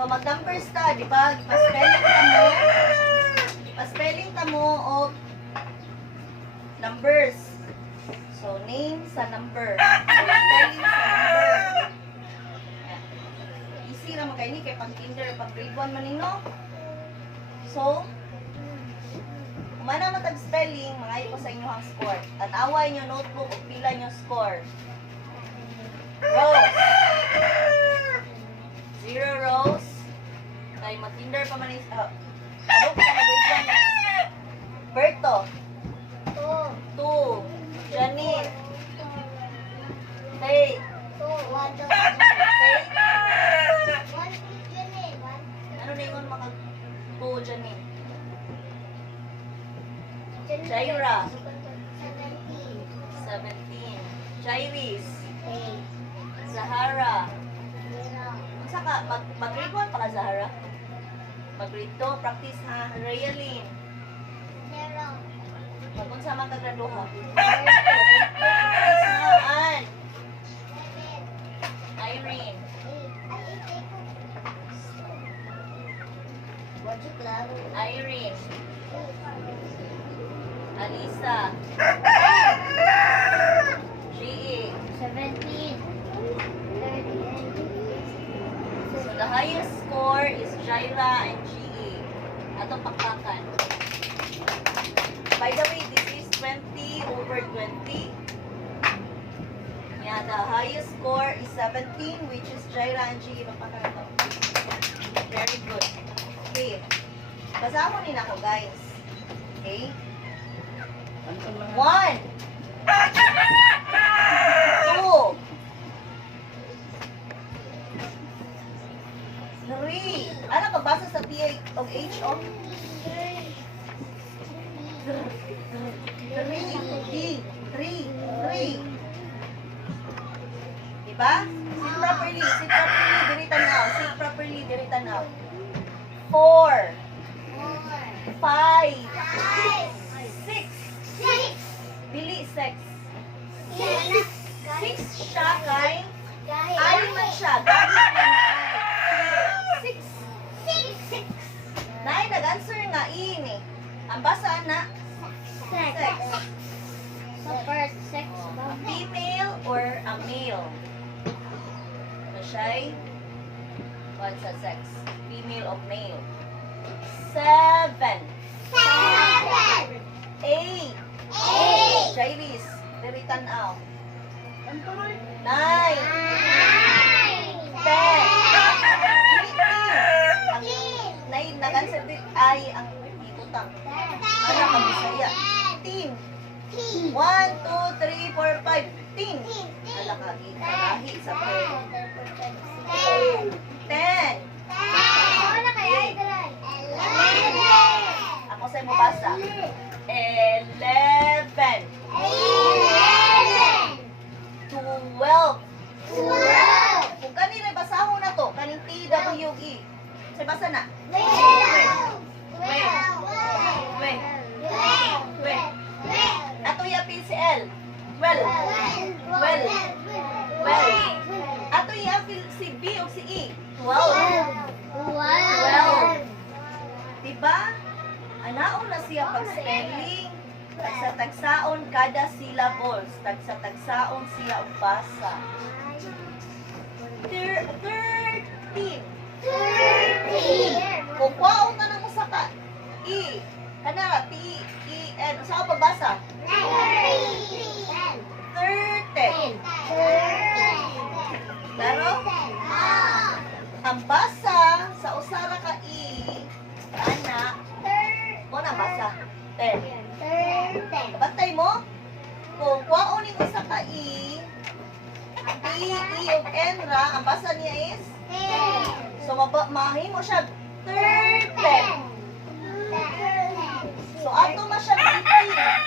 So, mag-numbers ta, di ba? Pa-spelling ta mo of numbers. So, name sa number. Spelling sa number. Yan. Easy na magkaini kay pang kinder, pang grade 1 man no? So, kumana matag spelling, mangayo ko sa inyong score. Tanaway nyo notebook o pila nyo score. Rows. 0 rows. Kay mag-kinder pa man ano pa na grade 1 Berto. 2. Janine. Faith. Faith. Ano na yung mga 2 Janine? Jaira. 17. Jairis. Zahara. Saka mag-grade 1 para Zahara. Mag-grade 2, practice ha. Rayalyn. Mag-unsa man kagraduha. Practice ha. Ann. Irene. Irene. Alisa. GE. 17. So the highest score is Jaira and GE. Atong pakpakan. By the way, this is 20 over 20. Yeah, the highest score is 17, which is Jaira and GE. Pakpakan ito. Very good. Okay. Basahon din ako, guys. Okay? 1 2 3. Ano pagbasa sa PH of H of 3 diba? Sit properly, diri tanaw. Sit properly, diri tanaw. 4 5 6 dili 6 6 siya kay ay man siya gabi man ay 6 nay nag-answer nga ini ang basa na sex So first, sex a female or a male na siya'y what's a sex female or male 7 8 Jairis diri tanaw 9 10 nay nag-answer din ay ang ibutang ano ka bisaya 10 1 2 3 4 5 10 ala ka lahi sa pero 10 ako sa'yo mo basa 11 12 kung kanina basahon na to kaning TWE say basa na ato ya PCL 12 ato ya si B o si E 12 diba? Anaon na siya pag-spelling. Tagsa-tagsaon kada syllables. Tagsa-tagsaon siya ang basa. 13. Kung kwaon na nang usaka. E. Kanara, T-E-N. Saan ang pagbasa? 30. Pero, ang basa sa usara ka E, anak, mo na basa. 10. Bantay mo? Kung kwaon yung isa ka E, E of N ra, ang basa niya is? So, mahimo siya 30. So, ato ma siya 15.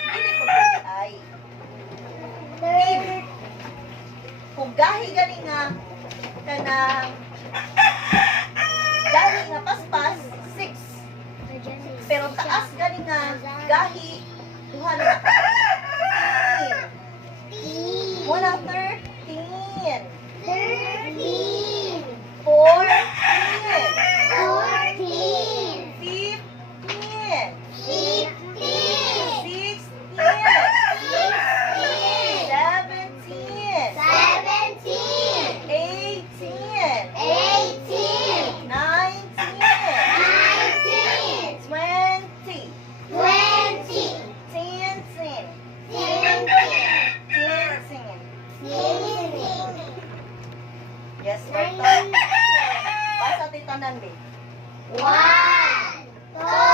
Hindi ko ay. 10. Kung gahi gani nga, kanang gahi nga paspas, 6. Pero taas gani nga, gahi, 200. Wala 13. 14. tanan, be. 1, 2,